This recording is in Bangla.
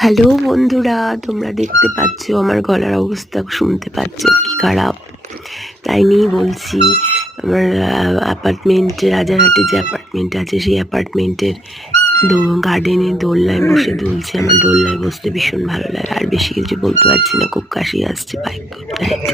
হ্যালো বন্ধুরা, তোমরা দেখতে পাচ্ছ আমার গলার অবস্থা, শুনতে পাচ্ছ কি খারাপ। তাই নিয়েই বলছি, আমার অ্যাপার্টমেন্টে, রাজারহাটে যে অ্যাপার্টমেন্ট আছে সেই অ্যাপার্টমেন্টের গার্ডেনে দোলনায় বসে দুলছে। আমার দোলনায় বসতে ভীষণ ভালো লাগে। আর বেশি কিছু বলতে পারছি না, খুব কাশি আসছে। Bye, good night.